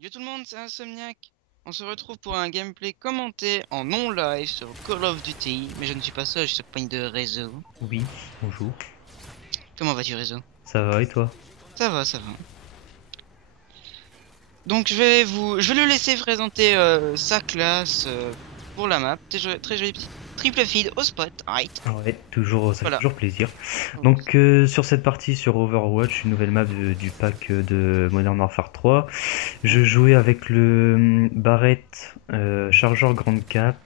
Yo tout le monde, c'est Insomniac. On se retrouve pour un gameplay commenté en non-live sur Call of Duty. Mais je ne suis pas seul, je suis accompagné de Réseau. Oui, bonjour. Comment vas-tu, Réseau? Ça va et toi? Ça va, ça va. Donc je vais lui laisser présenter sa classe pour la map. Très joli petit triple feed au spot, right? Ouais, toujours, ça fait Voilà. toujours plaisir. Oui. Donc sur cette partie sur Overwatch, une nouvelle map du pack de Modern Warfare 3, je jouais avec le Barrett, chargeur grande cap,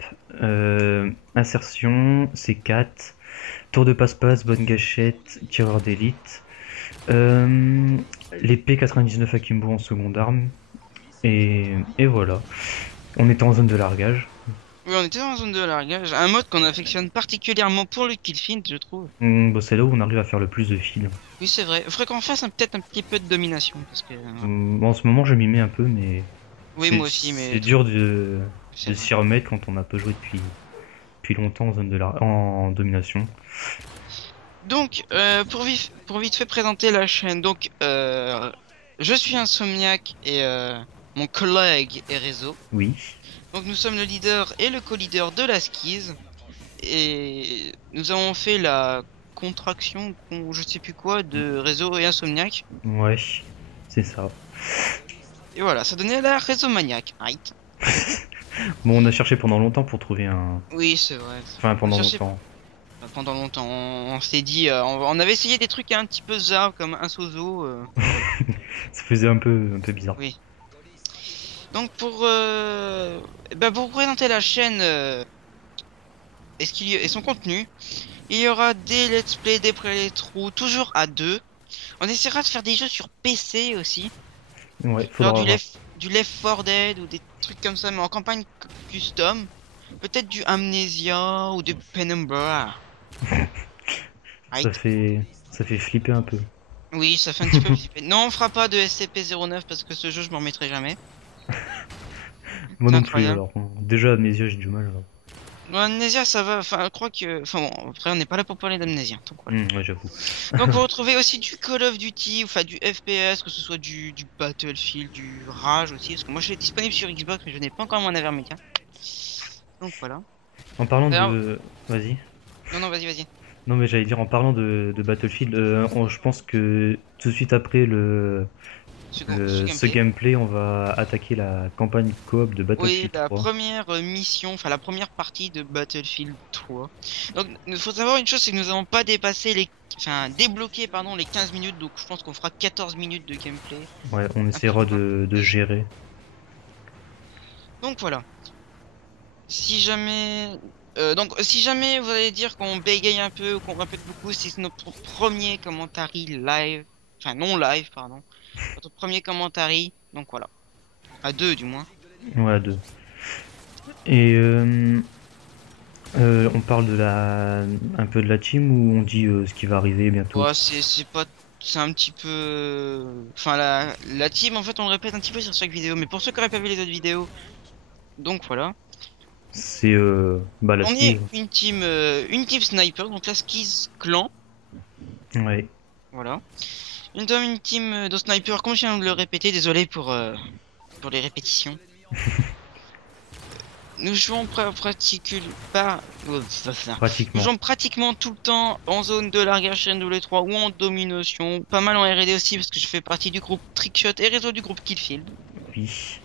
insertion, C4, tour de passe-passe, bonne gâchette, tireur d'élite, euh, l'épée 99 Akimbo en seconde arme, et voilà. On était en zone de largage. Oui, on était dans la zone de largage. Un mode qu'on affectionne particulièrement pour le kill feed, je trouve. Bon, c'est là où on arrive à faire le plus de kills. Oui, c'est vrai. Faudrait qu'on fasse peut-être un petit peu de domination. Parce que, En ce moment, je m'y mets un peu, mais oui, moi aussi, mais c'est dur c'est de vrai. s'y remettre quand on n'a pas joué depuis longtemps en zone en domination. Donc, pour vite fait présenter la chaîne, je suis Insomniac et mon collègue est Réseau. Oui. Donc, nous sommes le leader et le co-leader de la skis et nous avons fait la contraction, je sais plus quoi, de Réseau et Insomniac. Ouais, c'est ça. Et voilà, ça donnait la Réseau Maniac, right? Bon, on a cherché pendant longtemps pour trouver un. Oui, c'est vrai. Enfin, On a pendant cherché longtemps. pendant longtemps. On s'est dit, on avait essayé des trucs un petit peu bizarres comme un sozo. Voilà. Ça faisait un peu bizarre. Oui. Donc pour vous présenter la chaîne et son contenu, il y aura des let's play, des playthroughs, toujours à deux. On essaiera de faire des jeux sur PC aussi, Ouais, genre faudra avoir. Du Left 4 Dead ou des trucs comme ça, mais en campagne custom. Peut-être du Amnesia ou du Penumbra. Ça Right? fait, ça fait flipper un peu. Oui, ça fait un petit peu flipper. Non, on fera pas de SCP-09 parce que ce jeu je m'en remettrai jamais. Moi C'est non plus, incroyable. alors. Déjà, à mes yeux, j'ai du mal. Alors. Bon, Amnesia ça va, enfin je crois que... Enfin bon, après on n'est pas là pour parler d'Amnesia, donc voilà. Ouais, j'avoue. Donc vous retrouvez aussi du Call of Duty, enfin du FPS, que ce soit du Battlefield, du Rage aussi, parce que moi je suis disponible sur Xbox mais je n'ai pas encore mon Avermedia. Donc voilà. En parlant D'ailleurs, de. Vas-y. non non, vas-y. Non, mais j'allais dire, en parlant de Battlefield, je pense que tout de suite après Ce ce gameplay. gameplay, on va attaquer la campagne coop de Oui, Battlefield la 3. première mission, enfin la première partie de Battlefield 3. Donc il faut savoir une chose, c'est que nous n'avons pas dépassé enfin débloqué pardon les 15 minutes, donc je pense qu'on fera 14 minutes de gameplay. Ouais, on Un petit essaiera peu. de Oui. gérer. Donc voilà. Si jamais, si jamais vous allez dire qu'on bégaye un peu ou qu'on répète beaucoup, c'est notre premier commentary live, enfin non live, pardon, notre premier commentary, donc voilà, à deux du moins. Ouais, à deux. Et on parle un peu de la team ou on dit ce qui va arriver bientôt? Ouais, c'est pas, c'est un petit peu, enfin la team en fait on le répète un petit peu sur chaque vidéo, mais pour ceux qui n'auraient pas vu les autres vidéos, donc voilà, C'est bah, la on skis. est une team sniper, donc la skis clan, Ouais. voilà, une team de sniper, comme je viens de le répéter, désolé pour les répétitions. Nous jouons pas, nous Pratiquement. jouons pratiquement tout le temps en zone de largage chaîne de 3 ou en domination. Pas mal en R&D aussi parce que je fais partie du groupe Trickshot et réseau du groupe Killfield. Oui. Parce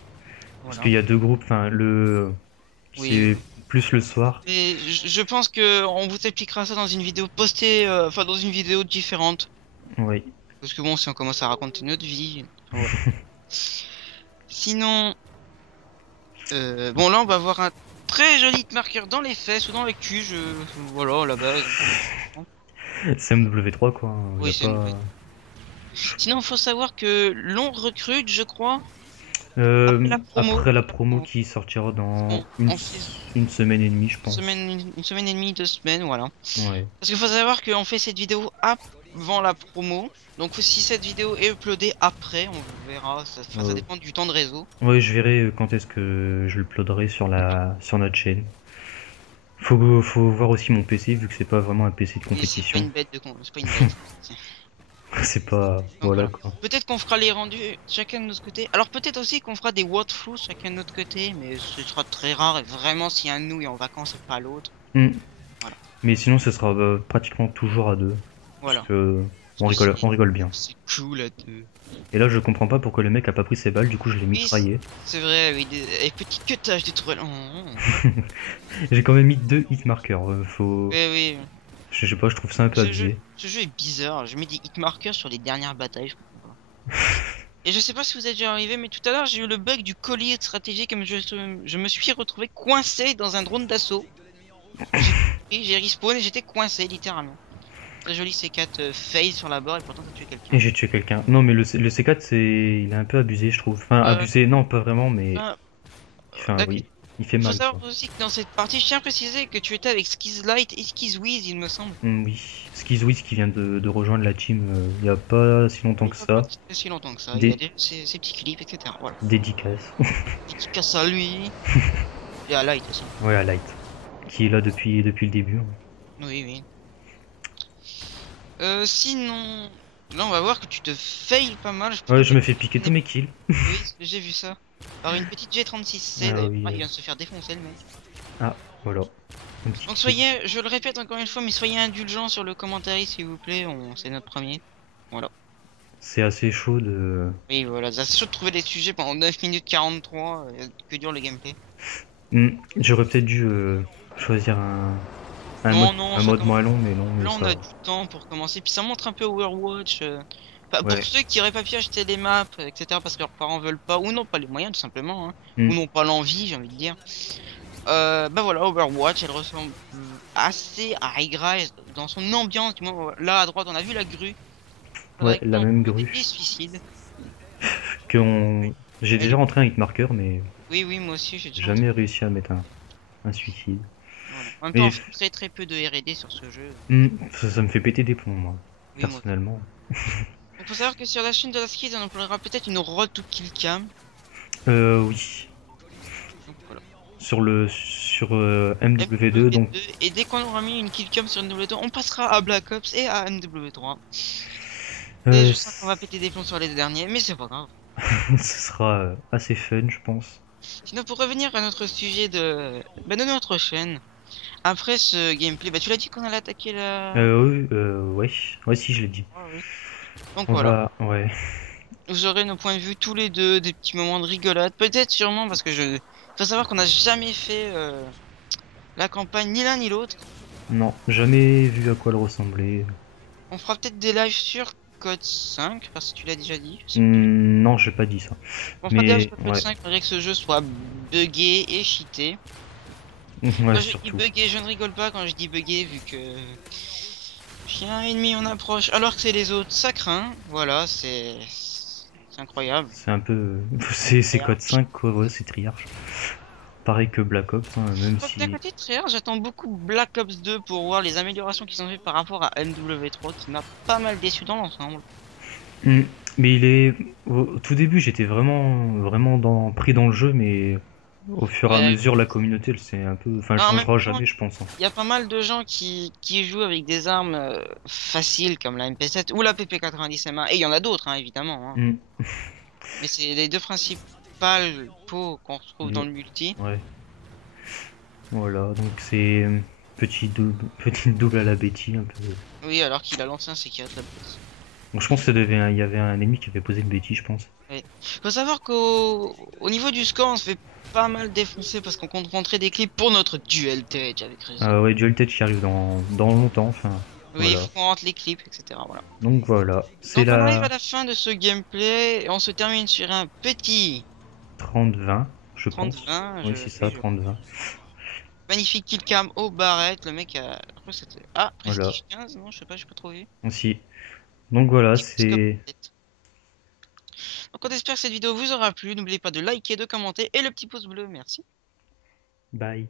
Voilà. qu'il y a deux groupes. Enfin, Oui. c'est plus le soir. Et je pense que on vous expliquera ça dans une vidéo postée, enfin dans une vidéo différente. Oui. Parce que bon, si on commence à raconter notre vie, enfin, voilà. Sinon, bon là on va avoir un très joli marqueur dans les fesses ou dans les culs. Voilà, là-bas. C'est MW3 quoi. Il y Oui, a c'est une. pas. Sinon, faut savoir que l'on recrute, je crois, après la promo. Après la promo qui sortira dans On fait une semaine et demie, je pense. une semaine et demie, 2 semaines, voilà. Ouais. Parce qu'il faut savoir qu'on fait cette vidéo avant la promo. Donc si cette vidéo est uploadée après, on verra. Enfin, ça Euh, dépend du temps de réseau. ouais, je verrai quand est-ce que je le uploaderai sur notre chaîne. Faut voir aussi mon PC vu que c'est pas vraiment un PC de Oui, c'est pas compétition. une bête de con, c'est pas une bête. C'est pas... Donc Voilà voilà. quoi. Peut-être qu'on fera les rendus chacun de notre côté. Alors peut-être aussi qu'on fera des walkthroughs chacun de notre côté, mais ce sera très rare et vraiment si un de nous est en vacances et pas l'autre. Hmm. Voilà. Mais sinon, ce sera pratiquement toujours à deux. Parce Voilà. que Parce que on rigole bien. c'est cool à deux. Et là, je comprends pas pourquoi le mec a pas pris ses balles, du coup, je l'ai Oui, mitraillé. c'est vrai, oui. Et petit cutage des tourelles. J'ai quand même mis 2 hit markers. Faut... Oui, oui. Je sais pas, je trouve ça un peu abusé. Ce jeu est bizarre. Je mets des hitmarkers sur les dernières batailles, je comprends pas. Et je sais pas si vous êtes déjà arrivé, mais tout à l'heure j'ai eu le bug du collier stratégique et je me suis retrouvé coincé dans un drone d'assaut. J'ai respawn et j'étais coincé littéralement. Très joli C4 fail sur la barre et pourtant t'as tué Et quelqu'un. j'ai tué quelqu'un. Non, mais le C4, c'est... Il est un peu abusé, je trouve. Enfin, Euh, abusé, non, pas vraiment, mais... ben, Enfin, d'accord. oui. Il fait Il faut mal, savoir quoi. aussi que dans cette partie, je tiens à préciser que tu étais avec Skizlight et Skizwiz, il me semble. Oui. Skizwiz qui vient de rejoindre la team il y a pas si longtemps Il que n'y a pas ça. si longtemps que ça. Il a Des déjà ses petits clips, etc. Voilà. dédicaces. Petit casse à lui. Et à Light aussi. Ouais, à Light. Qui est là depuis le début, hein. Oui, oui. Sinon, là on va voir que tu te fails pas mal. Je pourrais Ouais, je me peut-être fais piquer tous mes kills. Oui, j'ai vu ça. Par une petite G36C Ah d'ailleurs. oui. Ah, il vient de se faire défoncer le mec. Ah, voilà. Un petit Donc kill. soyez, je le répète encore une fois, mais soyez indulgents sur le commentaire s'il vous plaît. C'est notre premier. Voilà. C'est assez chaud de... Oui, voilà. C'est chaud de trouver des sujets pendant 9 minutes 43. Que dure le gameplay. J'aurais peut-être dû choisir Non, non, un ça mode commence. moins long, mais non, mais Là, on ça... a du temps pour commencer. Puis ça montre un peu Overwatch. Pour Ouais. ceux qui auraient pas pu acheter les maps, etc., parce que leurs parents veulent pas, ou n'ont pas les moyens tout simplement, hein, ou Hmm. n'ont pas l'envie, j'ai envie de dire. Bah voilà, Overwatch, elle ressemble assez à High Rise dans son ambiance. Du moins, là à droite, on a vu la grue. Ouais, Faudrait la qu'on même trouve grue. des suicides. Que on... J'ai Et déjà rentré un hitmarker, mais oui, oui, moi aussi, j'ai déjà jamais réussi à mettre un suicide. voilà. En même temps, Mais on fait très très peu de R&D sur ce jeu. ça me fait péter des plombs, moi, Oui, moi. personnellement. Donc, faut savoir que sur la chaîne de la skid, on emploiera peut-être une road to kill cam. Oui. Donc voilà. Sur MW2, donc MW2, et dès qu'on aura mis une kill cam sur MW2, on passera à Black Ops et à MW3. Et euh, je sens qu'on va péter des plombs sur les deux derniers, mais c'est pas grave. ce sera assez fun, je pense. Sinon, pour revenir à notre sujet de notre chaîne, après ce gameplay, bah tu l'as dit qu'on allait attaquer la... Oui, ouais, ouais, si je l'ai dit. Ah oui. Donc On voilà, va, ouais. vous aurez nos points de vue tous les deux, des petits moments de rigolade, peut-être sûrement parce que faut savoir qu'on n'a jamais fait la campagne ni l'un ni l'autre. Non, jamais vu à quoi elle ressemblait. On fera peut-être des lives sur Code 5, parce que tu l'as déjà dit, je sais plus. Non, j'ai pas dit ça. On fera des lives Mais sur Code ouais, 5 malgré que ce jeu soit buggé et cheaté. ouais, Quand je dis surtout. buggé, je ne rigole pas quand je dis buggé vu que chien ennemi en approche alors que c'est les autres, ça craint. Voilà, c'est incroyable. C'est un peu, c'est code 5 quoi, ouais, c'est triarche. Pareil que Black Ops, hein, même Quoique d'un si. côté très rare, j'attends beaucoup Black Ops 2 pour voir les améliorations qu'ils ont fait par rapport à MW3 qui m'a pas mal déçu dans l'ensemble. Hmm. Mais il est. Au tout début, j'étais vraiment pris dans le jeu, mais au fur et à Ouais. mesure, la communauté, elle s'est un peu. Enfin, elle En même changera temps, jamais, je pense, hein. il y a pas mal de gens qui jouent avec des armes faciles comme la MP7 ou la PP90 M1 et il y en a d'autres hein, évidemment hein. Hmm. Mais c'est les deux principales pots qu'on retrouve dans Mais- le multi. Ouais, voilà, donc c'est petit double à la Betty, un peu. Oui, alors qu'il a lancé un C4 la base. Donc je pense que il y avait un ennemi qui avait posé une Betty, je pense. Ouais. Faut savoir qu'au niveau du score, on se fait pas mal défoncer parce qu'on compte rentrer des clips pour notre duel Edge avec raison. Ah ouais, Dual Tech qui arrive dans longtemps, enfin, Oui, il voilà. faut qu'on rentre les clips, etc. Voilà. Donc voilà, c'est Donc on arrive à la la fin de ce gameplay et on se termine sur un petit 30-20, je pense. 30-20. Oui, c'est ça, Oui, je... 30-20. Magnifique killcam au barrette, le mec a... je crois que c'était... Ah, Voilà, Prestige 15, non, je sais pas, j'ai pas trouvé. aussi. Donc voilà, Petit score c'est... peut-être. Donc on espère que cette vidéo vous aura plu, n'oubliez pas de liker, de commenter et le petit pouce bleu, merci. Bye.